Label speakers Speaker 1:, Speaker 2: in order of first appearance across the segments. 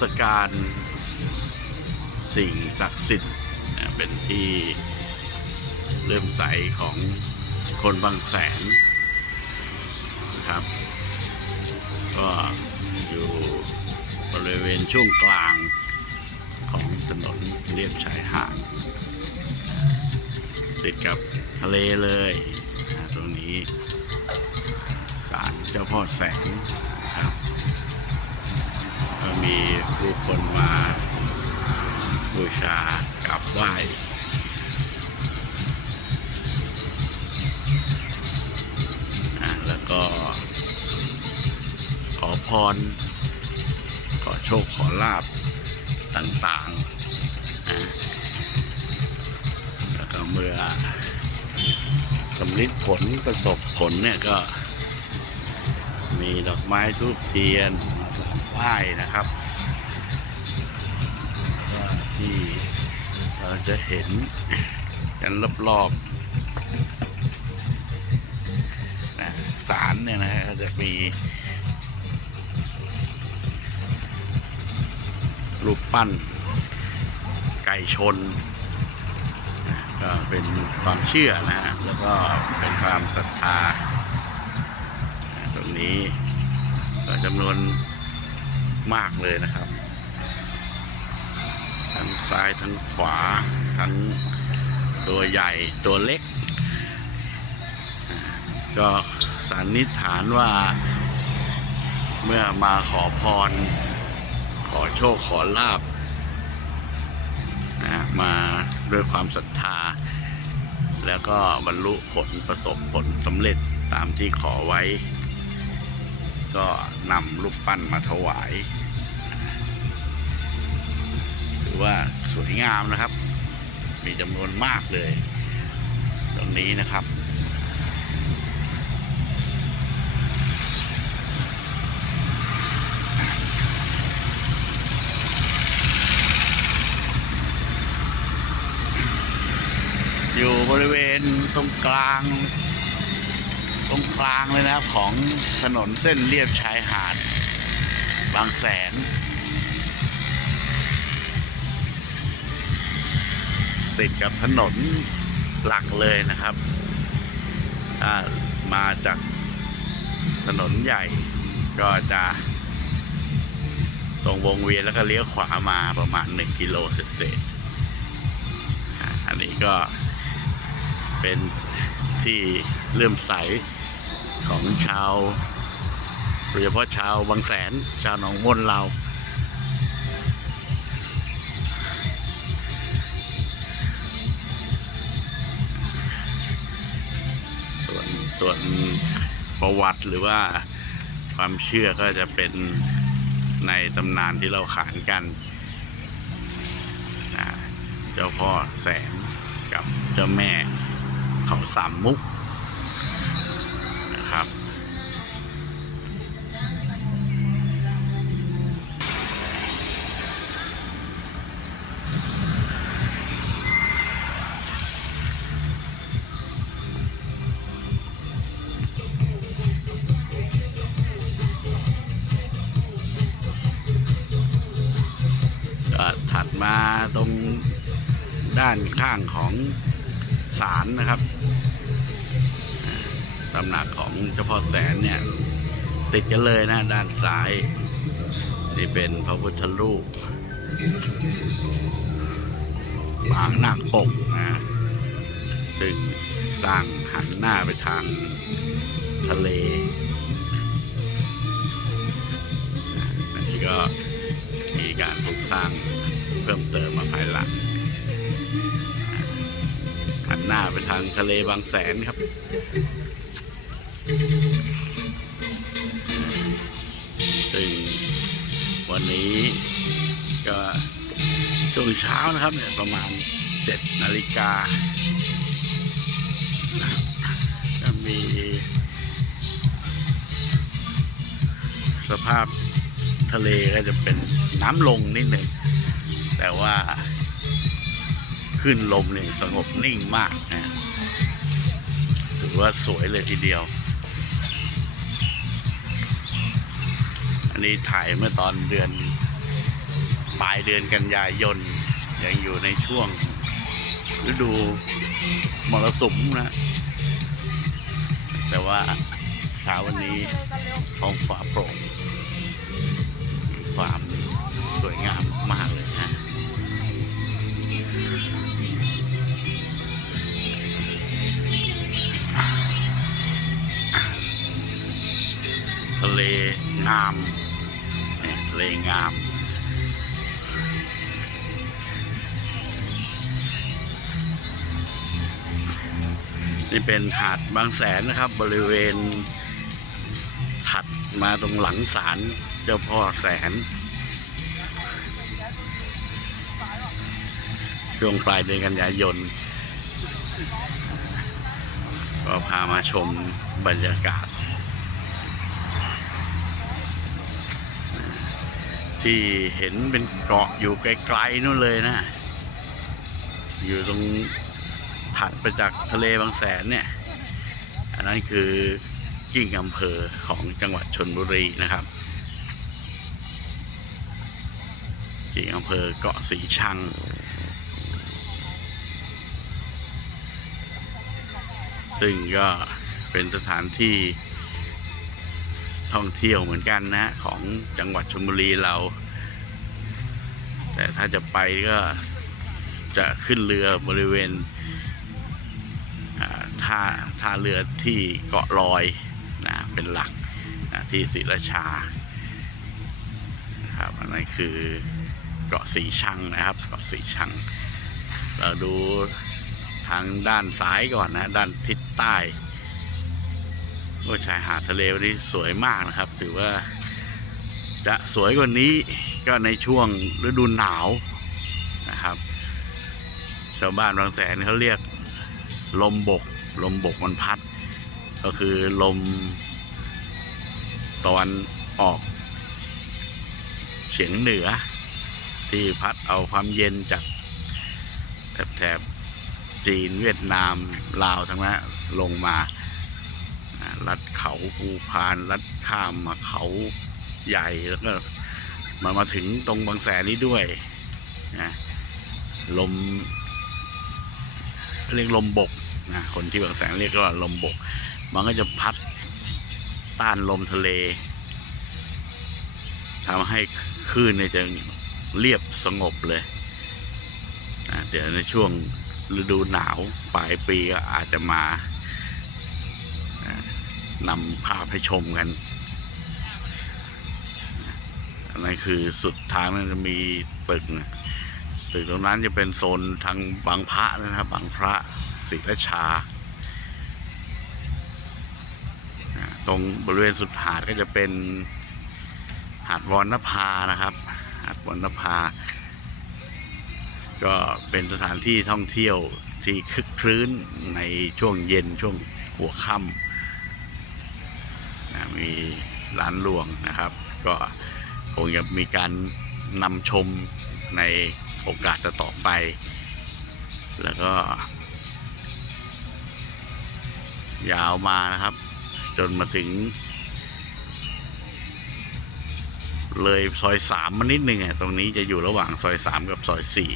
Speaker 1: ศกาลสิ่งศักดิ์สิทธิ์เป็นที่เริ่มใสของคนบางแสนนะครับ ก็อยู่บริเวณช่วงกลางของถนนเลียบชายหาดติดกับทะเลเลย ตรงนี้ศาลเจ้าพ่อแสง ก็มีผู้คนมาบูชากราบไหว้แล้วก็ขอพร ขอโชคขอลาบต่างๆ แล้วก็เมื่อสำลิดผลประสบผลเนี่ยก็มีดอกไม้ทูบเทียน ไหว้นะครับ ที่เราจะเห็นกันรอบๆนะศาลเนี่ยนะจะมีรูปปั้น ไก่ชนก็เป็นความเชื่อนะฮะ แล้วก็เป็นความศรัทธา ตรงนี้จำนวน มากเลยนะครับ ทั้งซ้ายทั้งขวา ทั้งตัวใหญ่ตัวเล็ก ก็สันนิษฐานว่าเมื่อมาขอพร ขอโชคขอลาบนะมาด้วยความศรัทธา แล้วก็บรรลุผลประสบผลสำเร็จตามที่ขอไว้ ก็นำรูปปั้นมาถวาย อว่าสวยงามนะครับ มีจำนวนมากเลย ตรงนี้นะครับอยู่บริเวณตรงกลาง ตรงกลางเลยนะครับของถนนเส้นเลียบชายหาด บางแสน ติดกับถนนหลักเลยนะครับถ้ามาจากถนนใหญ่ก็จะตรงวงเวียนแล้วก็เลี้ยวขวามาประมาณ 1 กิโลเศษอันนี้ก็เป็นที่เลื่อมใสของชาวโดยเฉพาะชาวบางแสน ชาวหนองมนเรา ส่วนประวัติหรือว่าความเชื่อก็จะเป็นในตำนานที่เราขานกันนะเจ้าพ่อแสนกับเจ้าแม่เขาสามมุก ตรงด้านข้างของศาลนะครับตำหนักของเจ้าพ่อแสนเนี่ย ติดกันเลยนะด้านซ้าย นี่เป็นพระพุทธรูปปางหนาคปกนะซึ่งตั้งหันหน้าไปทางทะเลอ่าอันนี้ก็มีการปลูกสร้างเพิ่มเติมาไปทางทะเลบางแสนครับ ซึ่งวันนี้ก็ช่วงเช้านะครับเนี่ยประมาณเจ็ดนาฬิกานะครับก็มี สภาพทะเลก็จะเป็นน้ำลงนิดหนึ่ง แต่ว่าขึ้นลมเนี่ยสงบนิ่งมากนะ ถือว่าสวยเลยทีเดียว อันนี้ถ่ายเมื่อตอนเดือนปลายเดือนกันยายน ยังอยู่ในช่วงฤดูมรสุมนะ แต่ว่าเช้าวันนี้ท้องฟ้าโปร่งความสวยงามมากเลยนะ ทะเลงามเนี่ยทะเลงาม นี่เป็นหาดบางแสนนะครับ บริเวณถัดมาตรงหลังศาลเจ้าพ่อแสน ช่วงปลายเดือนกันยายน ก็พามาชมบรรยากาศ ที่เห็นเป็นเกาะอยู่ไกลๆนู่นเลยนะ อยู่ตรงถัดไปจากทะเลบางแสนเนี่ย อันนั้นคือกิ่งอำเภอของจังหวัดชนบุรีนะครับกิ่งอำเภอเกาะสีชัง ซึ่งก็เป็นสถานที่ ท่องเที่ยวเหมือนกันนะ ของจังหวัดชลบุรีเรา แต่ถ้าจะไปก็จะขึ้นเรือบริเวณท่าท่าเรือที่เกาะลอยนะเป็นหลักนะที่ศรีราชาครับอันนั้นคือเกาะสีชังนะครับ เกาะสีชัง เราดูทางด้านซ้ายก่อนนะ ด้านทิศใต้ โอ้ชายหาดทะเลวันนี้สวยมากนะครับ ถือว่าจะสวยกว่านี้ก็ในช่วงฤดูหนาวนะครับ ชาวบ้านบางแสนเขาเรียกลมบก ลมบกมันพัด ก็คือลมตะวันออกเฉียงเหนือ ที่พัดเอาความเย็นจากแถบจีนเวียดนามลาวทั้งนั้นลงมา ลัดเขาภูพานลัดข้ามมาเขาใหญ่แล้วก็มามาถึงตรงบางแสนนี้ด้วยนะลม เรียกลมบกนะคนที่บางแสนเรียกว่าลมบก มันก็จะพัดต้านลมทะเลทำให้คลื่นเนี่ยจะเรียบสงบเลยนะเดี๋ยวในช่วงฤดูหนาวปลายปีก็อาจจะมา นำภาพให้ชมกันนะอันนั้นคือสุดทางนั้นจะมีตึกนะตึกตรงนั้นจะเป็นโซนทางบางพระนะครับบางพระศรีราชา ตรงบริเวณสุดหาดก็จะเป็นหาดวรรณภานะครับ หาดวรรณภา ก็เป็นสถานที่ท่องเที่ยวที่คึกครื้นในช่วงเย็นช่วงหัวค่ำ มีร้านรวงนะครับ ก็คงจะมีการนำชมในโอกาสต่อไป แล้วก็ ยาวมานะครับ จนมาถึง เลยซอยสามมานิดนึงอะตรงนี้จะอยู่ระหว่างซอยสามกับซอยสี่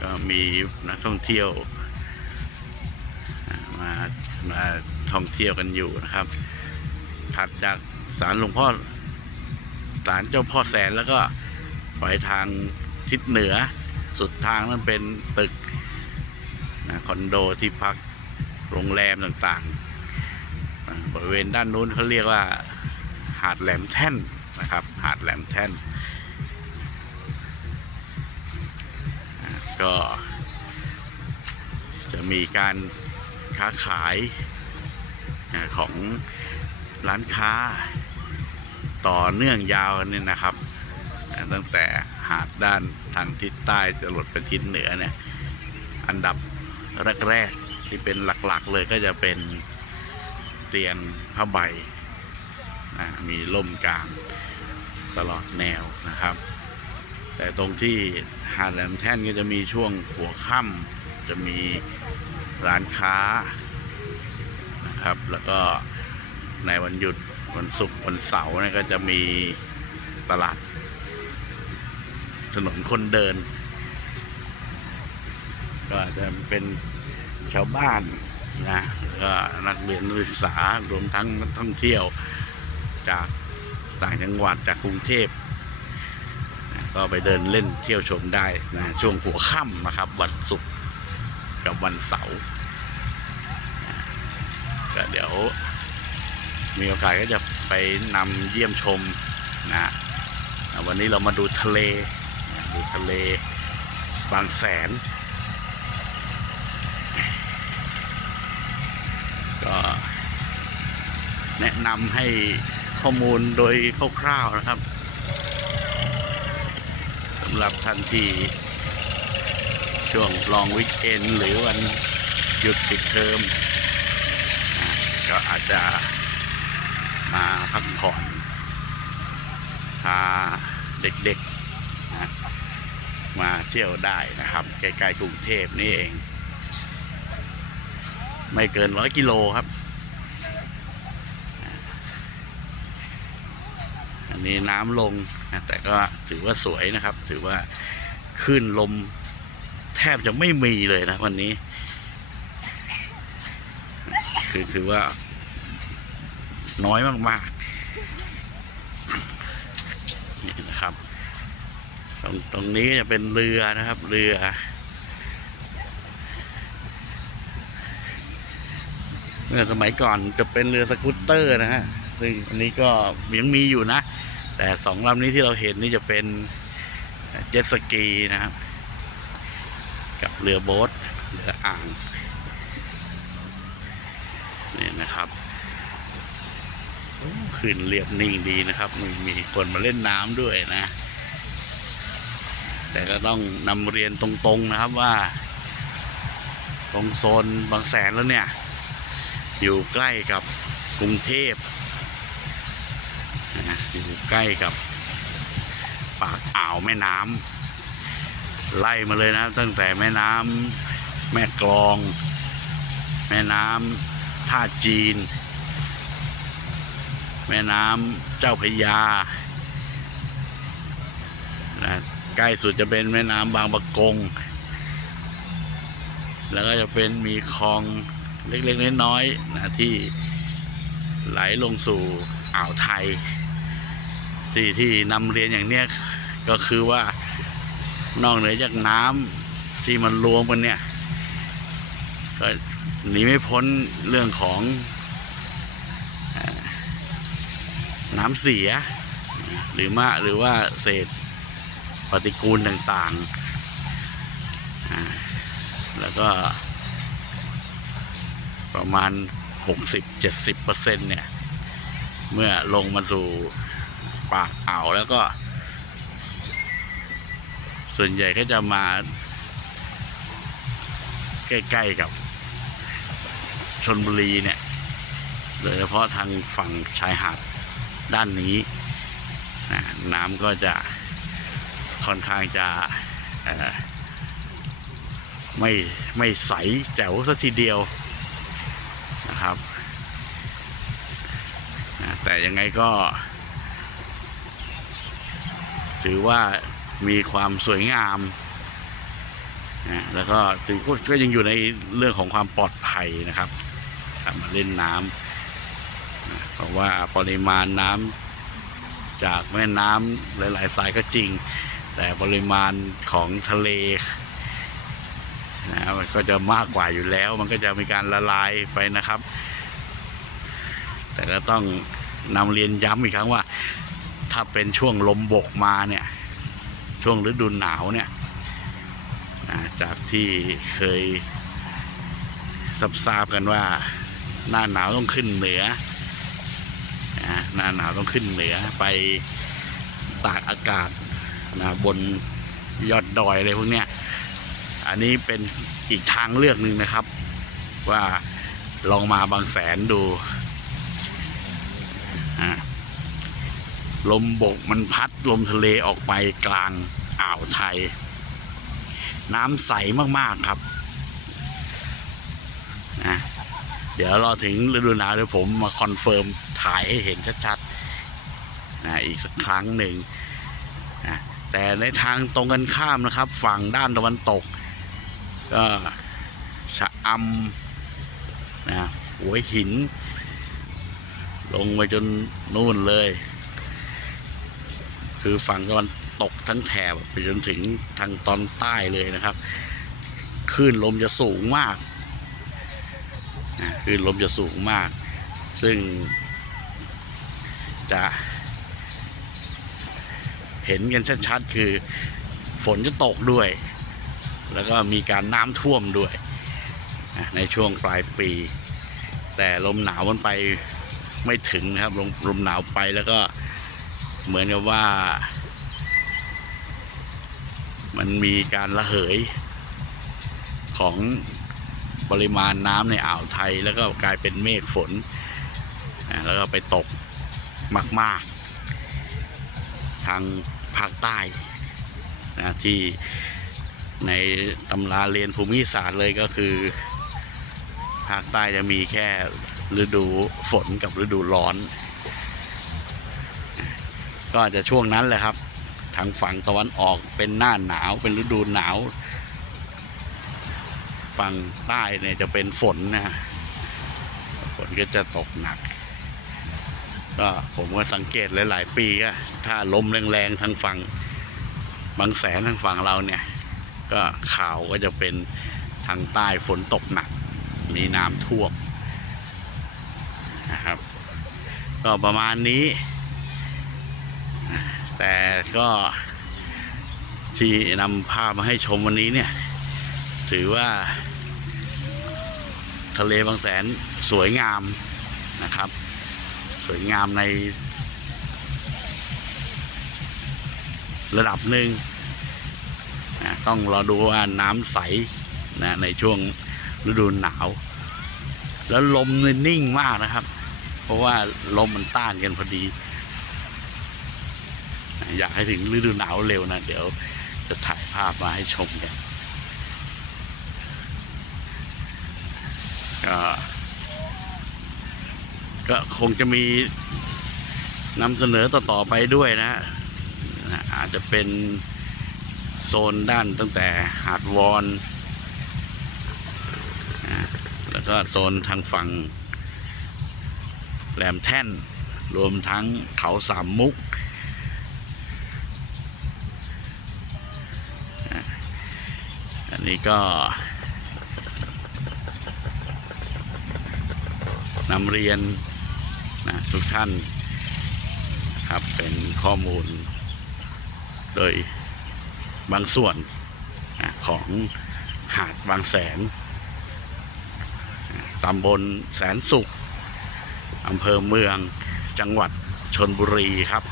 Speaker 1: ก็มีนักท่องเที่ยว มาท่องเที่ยวกันอยู่นะครับ ถัดจากศาลหลวงพ่อศาลเจ้าพ่อแสนแล้วก็ไปทางทิศเหนือสุดทางนั้นเป็นตึกนะคอนโดที่พักโรงแรมต่างๆ บริเวณด้านนู้นเขาเรียกว่าหาดแหลมแท่นนะครับ หาดแหลมแท่น ก็จะมีการ ค้าขายอ่าของร้านค้าต่อเนื่องยาวนี่นะครับ ตั้งแต่หาดด้านทางทิศใต้จะหลดไปทิศเหนือเนี่ยอันดับแรกๆที่เป็นหลักๆเลยก็จะเป็นเตียงผ้าใบนะมีล่มกลางตลอดแนวนะครับ แต่ตรงที่หาดแหลมแท่นก็จะมีช่วงหัวค่ำจะมี ร้านค้านะครับ แล้วก็ในวันหยุดวันศุกร์วันเสาร์นี่ก็จะมีตลาด ถนนคนเดิน ก็จะเป็นชาวบ้านนะก็นักเรียนนักศึกษารวมทั้งนักท่องเที่ยวจากต่างจังหวัดจากกรุงเทพก็ไปเดินเล่นเที่ยวชมได้นะช่วงหัวค่ำนะครับ วันศุกร์ กับวันเสาร์ก็เดี๋ยวมีโอกาสก็จะไปนำเยี่ยมชมนะวันนี้เรามาดูทะเลดูทะเลบางแสน ก็แนะนำให้ข้อมูลโดยคร่าวๆนะครับสำหรับท่านที่ ช่วงลองวิกเอนหรือวันหยุดปิดเทอมก็อาจจะมาพักผ่อนพาเด็กๆนะมาเที่ยวได้นะครับ ใกล้ๆกรุงเทพนี่เอง ไม่เกินร้อยกิโลครับ อันนี้น้ำลงนะแต่ก็ถือว่าสวยนะครับ ถือว่าคลื่นลม แทบจะไม่มีเลยนะวันนี้ คือถือว่า น้อยมากๆนี่นะครับ ตรงตรงนี้จะเป็นเรือนะครับ เรือ เมื่อสมัยก่อนจะเป็นเรือสกูตเตอร์นะฮะซึ่งอันนี้ก็ยังมีอยู่นะ แต่สองลำนี้ที่เราเห็นนี่จะเป็นเจ็ตสกีนะครับ กับเรือโบ๊ทเรืออ่างนี่นะครับขึ้นเรียบนิ่งดีนะครับมีมีคนมาเล่นน้ำด้วยนะ แต่ก็ต้องนำเรียนตรงๆนะครับว่า ตรงโซนบางแสนแล้วเนี่ย อยู่ใกล้กับกรุงเทพนะอยู่ใกล้กับปากอ่าวแม่น้ำ ไล่มาเลยนะ ตั้งแต่แม่น้ำแม่กลอง แม่น้ำท่าจีน แม่น้ำเจ้าพยานะใกล้สุดจะเป็นแม่น้ำบางปะกง แล้วก็จะเป็นมีคลองเล็กๆน้อยๆนะที่ไหลลงสู่อ่าวไทย ที่ที่นำเรียนอย่างเนี้ยก็คือว่า นอกเหนือจากน้ำที่มันรวมกันเนี่ย ก็หนีไม่พ้นเรื่องของน้ำเสีย หรือมาหรือว่าเศษปฏิกูลต่างๆ แล้วก็ ประมาณ 60-70%เนี่ย เมื่อลงมาสู่ปากอ่าวแล้วก็ ส่วนใหญ่ก็จะมา ใกล้ๆกับชนบุรีเนี่ยโดยเฉพาะทางฝั่งชายหาดด้านนี้นะน้ำก็จะค่อนข้างจะไม่ไม่ใสแจ๋วสัทีเดียวนะครับนะแต่ยังไงก็ ถือว่า มีความสวยงามนะแล้วก็ถือก็ยังอยู่ในเรื่องของความปลอดภัยนะครับมาเล่นน้ำนะเพราะว่าปริมาณน้ำจากแม่น้ำหลาย ๆ สายก็จริง แต่ปริมาณของทะเลนะมันก็จะมากกว่าอยู่แล้ว มันก็จะมีการละลายไปนะครับ แต่ก็ต้องนำเรียนย้ำอีกครั้งว่า ถ้าเป็นช่วงลมบกมาเนี่ย ช่วงฤดูหนาวเนี่ยจากที่เคยทราบกันว่าหน้าหนาวต้องขึ้นเหนือหน้าหนาวต้องขึ้นเหนือไปตากอากาศนะบนยอดดอยอะไรพวกเนี้ยอันนี้เป็นอีกทางเลือกหนึ่งนะครับ ว่าลองมาบางแสนดูอ่า ลมบกมันพัดลมทะเลออกไปกลางอ่าวไทย น้ำใสมากๆครับนะเดี๋ยวรอถึงฤดูหนาวเดี๋ยวผมมาคอนเฟิร์มถ่ายให้เห็นชัดๆนะอีกสักครั้งหนึ่งนะแต่ในทางตรงกันข้ามนะครับ ฝั่งด้านตะวันตกก็ชะอำนะหัวหิน ลงไปจนนู่นเลย คือฝั่งตะวันตกทั้งแถบไปจนถึงทางตอนใต้เลยนะครับคลื่นลมจะสูงมากคลื่นลมจะสูงมาก ซึ่งจะเห็นกันชัดๆคือฝนจะตกด้วย แล้วก็มีการน้ำท่วมด้วย ในช่วงปลายปี แต่ลมหนาวมันไปไม่ถึงนะครับลมลมหนาวไปแล้วก็ เหมือนกับว่า มันมีการระเหยของปริมาณน้ำในอ่าวไทย แล้วก็กลายเป็นเมฆฝน แล้วก็ไปตกมาก ๆ ทางภาคใต้นะที่ในตำราเรียนภูมิศาสตร์เลยก็คือ ภาคใต้จะมีแค่ฤดูฝนกับฤดูร้อน ก็อาจจะช่วงนั้นแหละครับ ทางฝั่งตะวันออกเป็นหน้าหนาวเป็นฤดูหนาว ฝั่งใต้เนี่ยจะเป็นฝนนะ ฝนก็จะตกหนัก ก็ผมก็สังเกตหลาย ๆ ปีก็ถ้าลมแรงๆทางฝั่งบางแสนทางฝั่งเราเนี่ย ก็ข่าวก็จะเป็นทางใต้ฝนตกหนัก มีน้ำท่วมนะครับ ก็ประมาณนี้ แต่ก็ที่นำภาพมาให้ชมวันนี้เนี่ย ถือว่า ทะเลบางแสนสวยงามนะครับ สวยงามใน ระดับหนึ่งนะต้องรอดูว่าน้ำใสนะในช่วงฤดูหนาว แล้วลมเนี่ยนิ่งมากนะครับ เพราะว่าลมมันต้านกันพอดี อยากให้ถึงฤดูหนาวเร็วนะ เดี๋ยวจะถ่ายภาพมาให้ชมกันก็ก็คงจะมีนำเสนอต่อๆไปด้วยนะ อาจจะเป็นโซนด้านตั้งแต่หาดวอน แล้วก็โซนทางฝั่งแหลมแท่น รวมทั้งเขาสามมุก อันนี้ก็นำเรียนนะทุกท่านครับเป็นข้อมูล โดยบางส่วนนะของหาดบางแสนตำบลแสนสุขอำเภอเมืองจังหวัดชนบุรีครับ